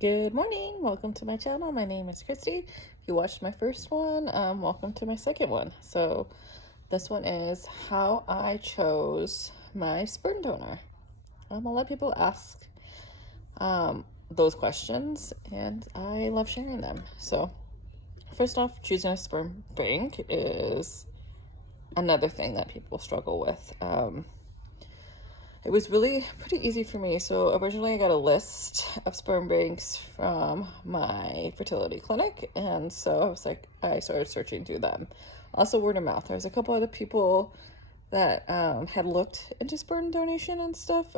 Good morning. Welcome to my channel. My name is Christy. If you watched my first one, welcome to my second one. So this one is how I chose my sperm donor. A lot of people ask those questions, and I love sharing them. So first off, choosing a sperm bank is another thing that people struggle with. It was really pretty easy for me. So originally I got a list of sperm banks from my fertility clinic. And so I started searching through them. Also word of mouth. There's a couple other people that had looked into sperm donation and stuff,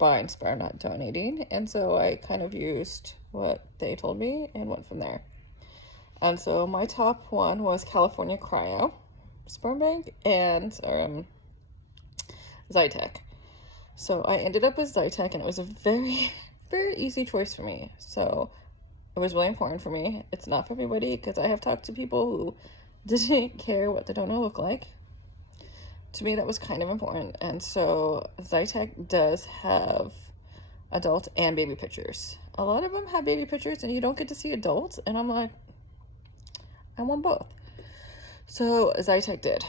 buying sperm, not donating. And so I kind of used what they told me and went from there. And so my top one was California Cryo Sperm Bank and Zytec. So I ended up with Zytec, and it was a very, very easy choice for me. So it was really important for me. It's not for everybody, because I have talked to people who didn't care what the donor looked like. To me, that was kind of important. And so Zytec does have adult and baby pictures. A lot of them have baby pictures, and you don't get to see adults. And I'm like, I want both. So Zytec did.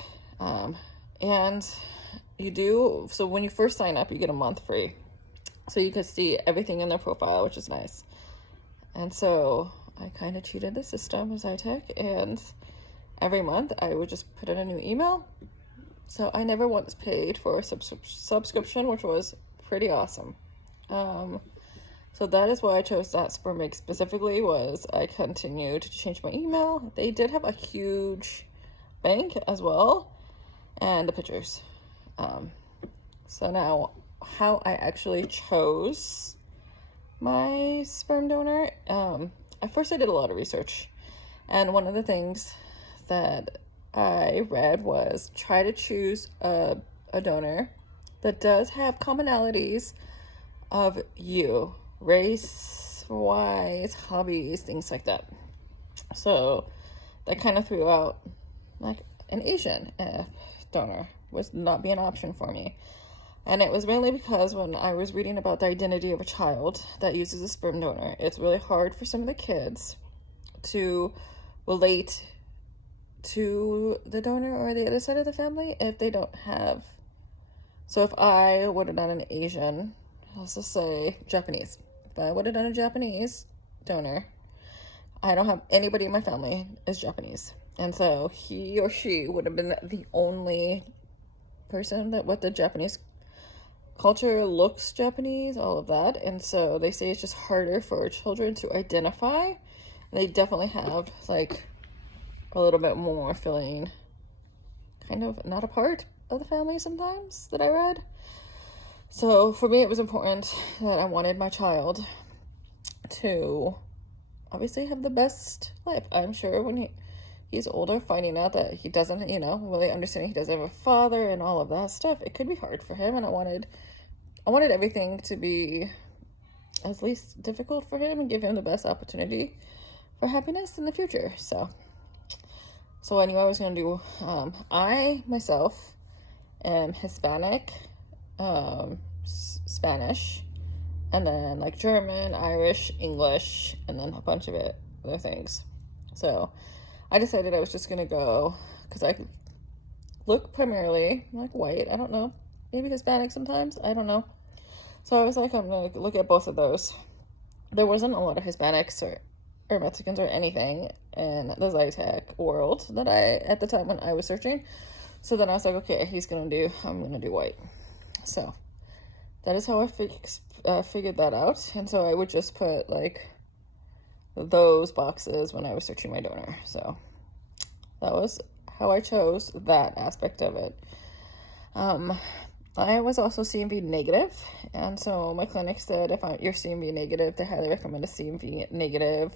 And you do, so when you first sign up, you get a month free. So you can see everything in their profile, which is nice. And so I kind of cheated the system with Zytec, and every month I would just put in a new email. So I never once paid for a subscription, which was pretty awesome. So that is why I chose that sperm bank specifically, was I continued to change my email. They did have a huge bank as well, and the pictures. So now how I actually chose my sperm donor. At first I did a lot of research, and one of the things that I read was try to choose a donor that does have commonalities of you, race-wise, hobbies, things like that. So that kind of threw out like an Asian donor would not be an option for me. And it was mainly because when I was reading about the identity of a child that uses a sperm donor, it's really hard for some of the kids to relate to the donor or the other side of the family if they don't have. So if I would have done an Asian, let's just say Japanese, if I would have done a Japanese donor, I don't have anybody in my family is Japanese. And so he or she would have been the only person that with the Japanese culture looks Japanese, all of that. And so they say it's just harder for children to identify. They definitely have like a little bit more feeling kind of not a part of the family sometimes that I read. So for me, it was important that I wanted my child to obviously have the best life. I'm sure when he's older, finding out that he doesn't, really understanding he doesn't have a father and all of that stuff, it could be hard for him. And I wanted everything to be as least difficult for him and give him the best opportunity for happiness in the future. So I knew I was going to do, I myself am Hispanic, Spanish, and then like German, Irish, English, and then a bunch of other things. So I decided I was just going to go, because I look primarily like white. I don't know. Maybe Hispanic sometimes. I don't know. So I was like, I'm going to look at both of those. There wasn't a lot of Hispanics or Mexicans or anything in the Zytec world that at the time when I was searching. So then I was like, okay, I'm going to do white. So that is how I figured that out. And so I would just put like those boxes when I was searching my donor. So that was how I chose that aspect of it. I was also CMV negative, and so my clinic said if you're CMV negative, they highly recommend a CMV negative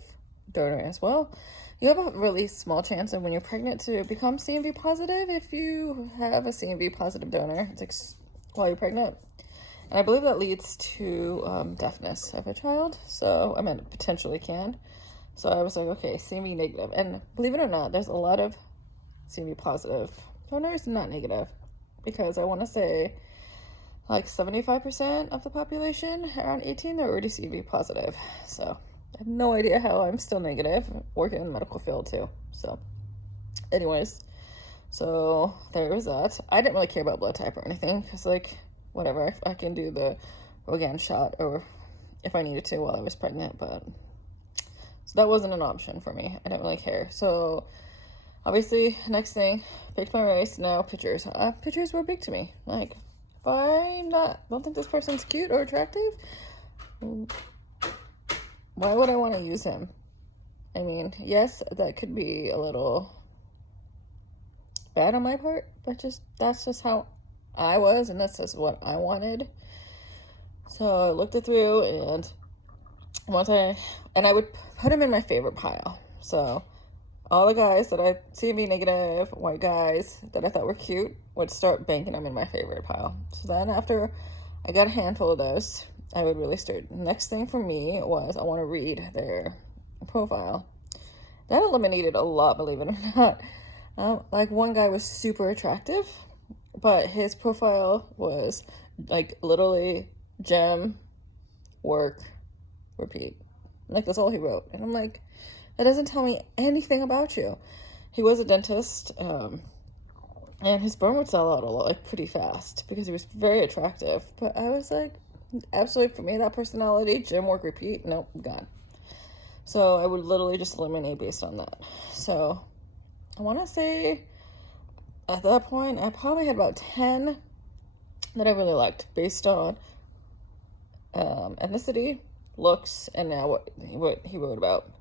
donor as well. You have a really small chance of when you're pregnant to become CMV positive if you have a CMV positive donor. It's like while you're pregnant. And I believe that leads to deafness of a child. So, I mean, it potentially can. So I was like, okay, CMV negative. And believe it or not, there's a lot of CMV positive donors, not negative. Because I want to say like 75% of the population around 18 are already CMV positive. So I have no idea how I'm still negative, working in the medical field too. So, anyways, so there was that. I didn't really care about blood type or anything, because, like, whatever, I can do the Rogan shot, or if I needed to while I was pregnant, but so that wasn't an option for me. I didn't really care. So obviously, next thing, picked my race. Now pictures. Pictures were big to me. Like, if don't think this person's cute or attractive, why would I want to use him? I mean, yes, that could be a little bad on my part, but that's just how I was, and that's just what I wanted. So I looked it through, and I would put him in my favorite pile. So all the guys that I see be negative, white guys that I thought were cute, would start banking them in my favorite pile. So then after I got a handful of those, I would really start. Next thing for me was I want to read their profile. That eliminated a lot, believe it or not. Like, one guy was super attractive, but his profile was like literally gym, work, repeat. Like, that's all he wrote. And I'm like, that doesn't tell me anything about you. He was a dentist, and his sperm would sell out like pretty fast because he was very attractive. But I was like, absolutely, for me, that personality, gym, work, repeat, nope, gone. So I would literally just eliminate based on that. So I want to say at that point, I probably had about 10 that I really liked based on ethnicity, looks, and now what he wrote about.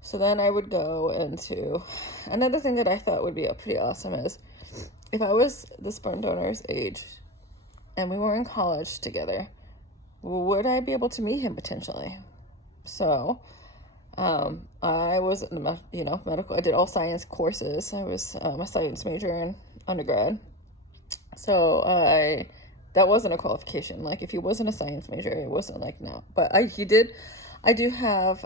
So then I would go into another thing that I thought would be pretty awesome is if I was the sperm donor's age and we were in college together, would I be able to meet him potentially? So I was, medical. I did all science courses. I was a science major in undergrad. So that wasn't a qualification. Like, if he wasn't a science major, it wasn't like, no. But I do have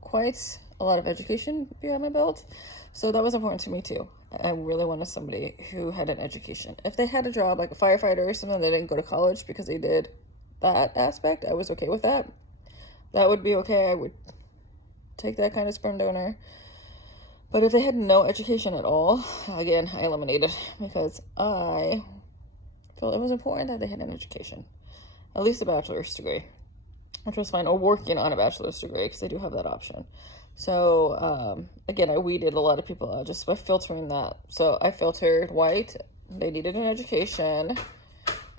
quite a lot of education behind my belt. So that was important to me too. I really wanted somebody who had an education. If they had a job like a firefighter or something, they didn't go to college because they did that aspect, I was okay with that. That would be okay. I would take that kind of sperm donor. But if they had no education at all, again, I eliminated, because I felt it was important that they had an education, at least a bachelor's degree, which was fine, or working on a bachelor's degree, because they do have that option. So again, I weeded a lot of people out just by filtering that. So I filtered white, they needed an education,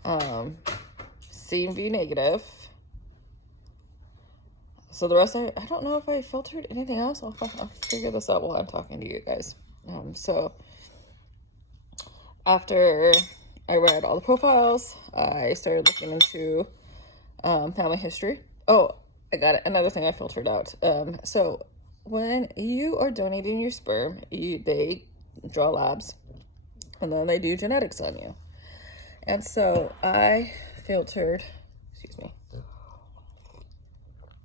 CMV negative. So the rest, I don't know if I filtered anything else. I'll figure this out while I'm talking to you guys. So after I read all the profiles, I started looking into family history. Oh, I got it. Another thing I filtered out. So when you are donating your sperm, they draw labs, and then they do genetics on you. And so I filtered, excuse me,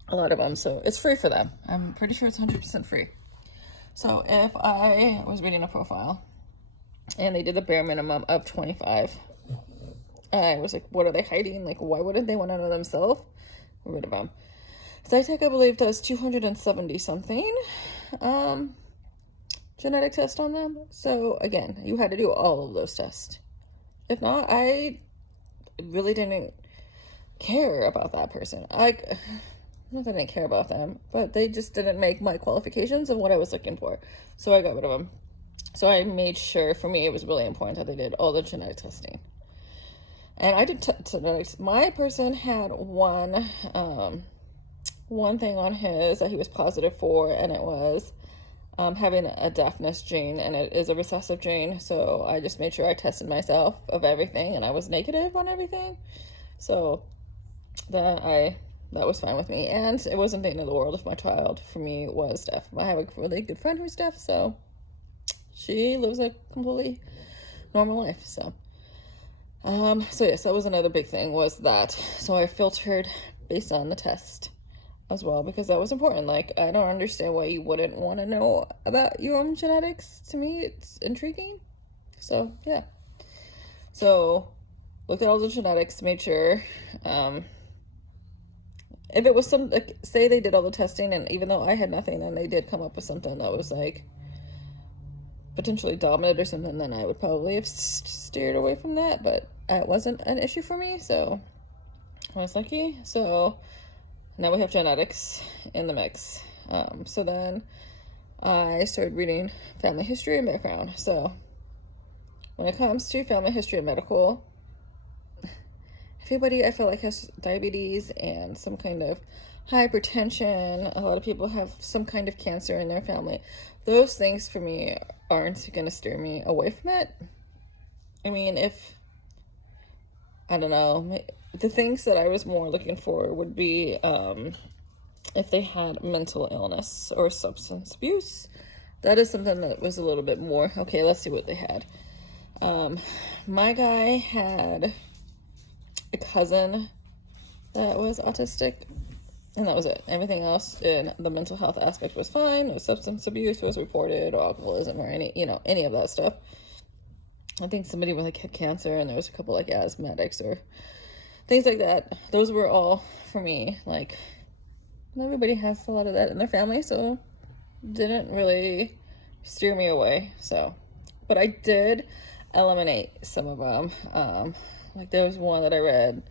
a lot of them. So it's free for them. I'm pretty sure it's 100% free. So if I was reading a profile and they did the bare minimum of 25, I was like, what are they hiding? Like, why wouldn't they want to know themselves? Get rid of them. Zytec, I believe, does 270 something genetic test on them. So again, you had to do all of those tests. If not, I really didn't care about that person. Not that I didn't care about them, but they just didn't make my qualifications of what I was looking for. So I got rid of them. So I made sure, for me, it was really important that they did all the genetic testing. And I did genetics. My person had one thing on his that he was positive for, and it was having a deafness gene, and it is a recessive gene. So I just made sure I tested myself of everything, and I was negative on everything. So that was fine with me, and it wasn't the end of the world if my child, for me, was deaf. I have a really good friend who's deaf, so she lives a completely normal life. So yes, that was another big thing, was that. So I filtered based on the test as well, because that was important. Like, I don't understand why you wouldn't want to know about your own genetics. To me, it's intriguing. So yeah. So looked at all the genetics, made sure if it was some, like, say they did all the testing, and even though I had nothing, and they did come up with something that was like potentially dominant or something, then I would probably have steered away from that. But it wasn't an issue for me, so I was lucky. So now we have genetics in the mix. So then I started reading family history and background. So when it comes to family history and medical, everybody I feel like has diabetes and some kind of hypertension. A lot of people have some kind of cancer in their family. Those things for me aren't going to steer me away from it. I mean, I don't know, the things that I was more looking for would be if they had mental illness or substance abuse. That is something that was a little bit more, okay, let's see what they had. My guy had a cousin that was autistic, and that was it. Everything else in the mental health aspect was fine. No substance abuse was reported, or alcoholism, or any of that stuff. I think somebody like had cancer, and there was a couple like asthmatics or things like that. Those were all for me. Like, everybody has a lot of that in their family, so didn't really steer me away. So, but I did eliminate some of them. Like there was one that I read,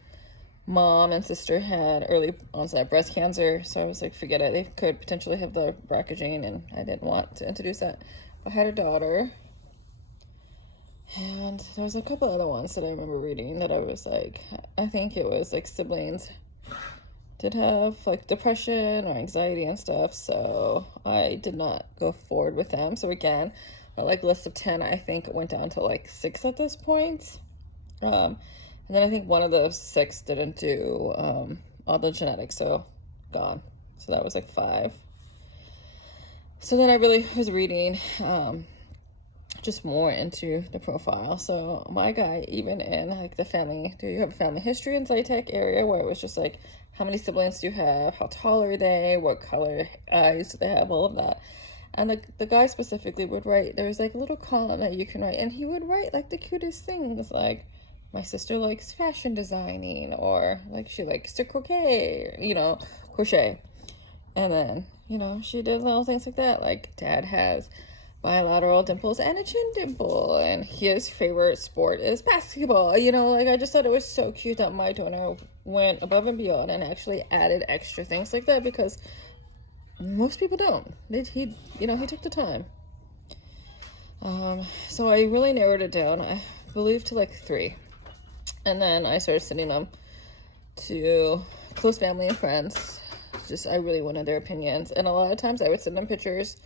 mom and sister had early onset breast cancer, so I was like, forget it. They could potentially have the BRCA gene, and I didn't want to introduce that. I had a daughter, and there was a couple other ones that I remember reading that I was like, I think it was like siblings did have like depression or anxiety and stuff, so I did not go forward with them. So again, my like list of 10, I think it went down to like 6 at this point. And then I think one of those 6 didn't do all the genetics, so gone. So that was like 5. So then I really was reading just more into the profile. So my guy, even in like the family, do you have a family history and Zytec area, where it was just like, how many siblings do you have? How tall are they? What color eyes do they have? All of that. And the guy specifically would write, there was like a little column that you can write, and he would write like the cutest things, like, my sister likes fashion designing, or like she likes to crochet. And then, she did little things like that. Like, dad has bilateral dimples and a chin dimple, and his favorite sport is basketball. Like, I just thought it was so cute that my donor went above and beyond and actually added extra things like that, because most people don't. He took the time. So I really narrowed it down, I believe, to like 3. And then I started sending them to close family and friends. Just, I really wanted their opinions. And a lot of times I would send them pictures,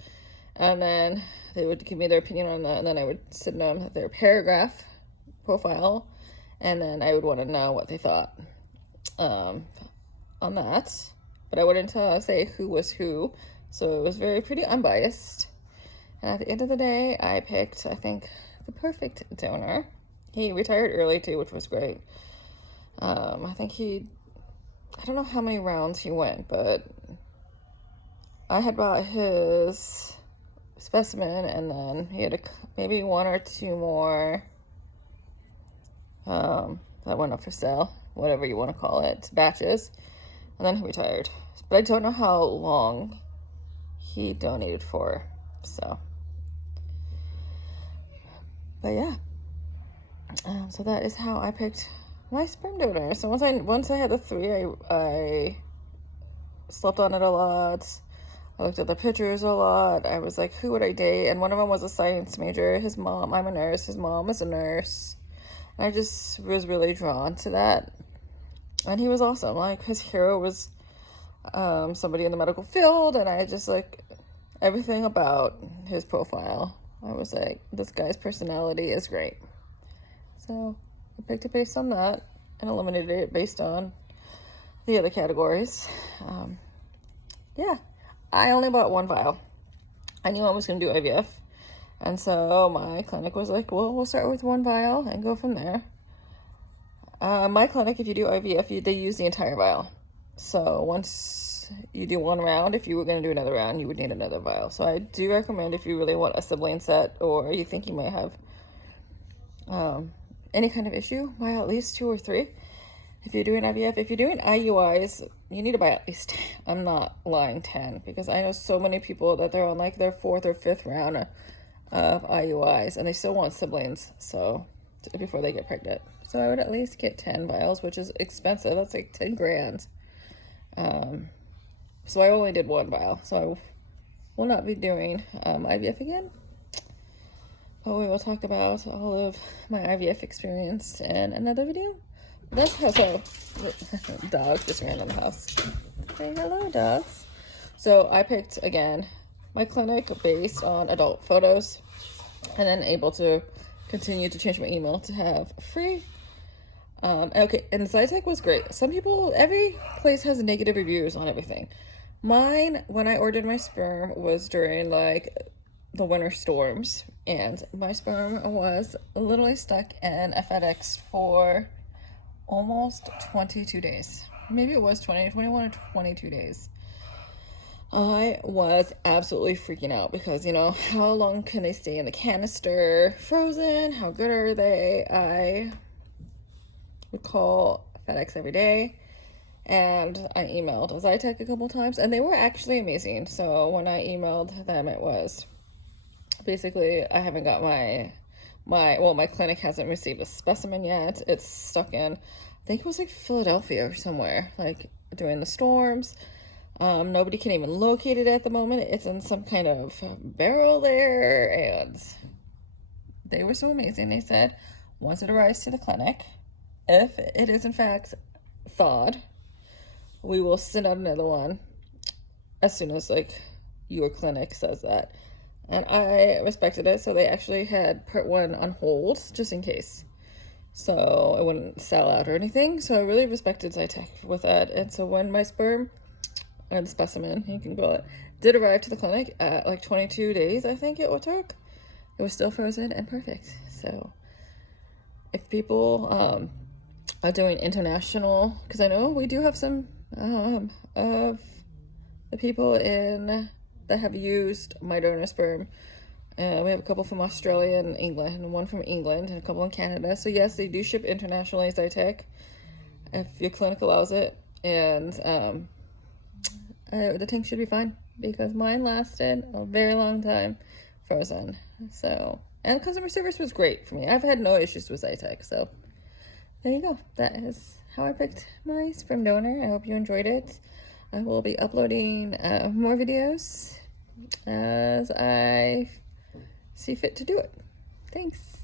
and then they would give me their opinion on that. And then I would send them their paragraph profile, and then I would want to know what they thought on that. But I wouldn't say who was who. So it was pretty unbiased. And at the end of the day, I picked, I think, the perfect donor. He retired early too, which was great. I think I don't know how many rounds he went, but I had bought his specimen, and then he had maybe 1 or 2 more that went up for sale, whatever you want to call it, batches, and then he retired. But I don't know how long he donated for, so. But yeah. So that is how I picked my sperm donor. So once I had the 3, I slept on it a lot. I looked at the pictures a lot. I was like, who would I date? And one of them was a science major. His mom, I'm a nurse. His mom is a nurse. And I just was really drawn to that. And he was awesome. Like, his hero was somebody in the medical field. And I just like everything about his profile. I was like, this guy's personality is great. So I picked it based on that and eliminated it based on the other categories. Yeah, I only bought 1 vial. I knew I was going to do IVF. And so my clinic was like, well, we'll start with 1 vial and go from there. My clinic, if you do IVF, they use the entire vial. So once you do 1 round, if you were going to do another round, you would need another vial. So I do recommend, if you really want a sibling set, or you think you may have any kind of issue, buy at least 2 or 3. if you're doing IVF, if you're doing IUIs, you need to buy at least, I'm not lying, 10, because I know so many people that they're on like their 4th or 5th round of IUIs and they still want siblings, so before they get pregnant. So I would at least get 10 vials, which is expensive. That's like 10 grand. So I only did 1 vial, so I will not be doing IVF again. But we will talk about all of my IVF experience in another video. That's how, so, dog just ran in the house. Say hello, dogs. So I picked, again, my clinic based on adult photos, and then able to continue to change my email to have free. Okay, and Zytec was great. Some people, every place has negative reviews on everything. Mine, when I ordered my sperm, was during like the winter storms, and my sperm was literally stuck in a FedEx for almost 22 days. Maybe it was 21 or 22 days. I was absolutely freaking out because, you know, how long can they stay in the canister frozen? How good are they? I would call FedEx every day, and I emailed Zytec a couple times, and they were actually amazing. So when I emailed them, it was basically, I haven't got my clinic hasn't received a specimen yet. It's stuck in, I think it was like Philadelphia or somewhere, like during the storms. Nobody can even locate it at the moment. It's in some kind of barrel there, and they were so amazing. They said once it arrives to the clinic, if it is in fact thawed, we will send out another one as soon as like your clinic says that. And I respected it, so they actually had put one on hold just in case, so it wouldn't sell out or anything. So I really respected Zytec with that. And so when my sperm, or the specimen, you can call it, did arrive to the clinic at like 22 days, I think it took, it was still frozen and perfect. So if people are doing international, because I know we do have some of the people in that have used my donor sperm. We have a couple from Australia and England, and one from England, and a couple in Canada. So yes, they do ship internationally, Zytec, if your clinic allows it. And the tank should be fine, because mine lasted a very long time frozen. So, and customer service was great for me. I've had no issues with Zytec. So there you go. That is how I picked my sperm donor. I hope you enjoyed it. I will be uploading more videos as I see fit to do it. Thanks.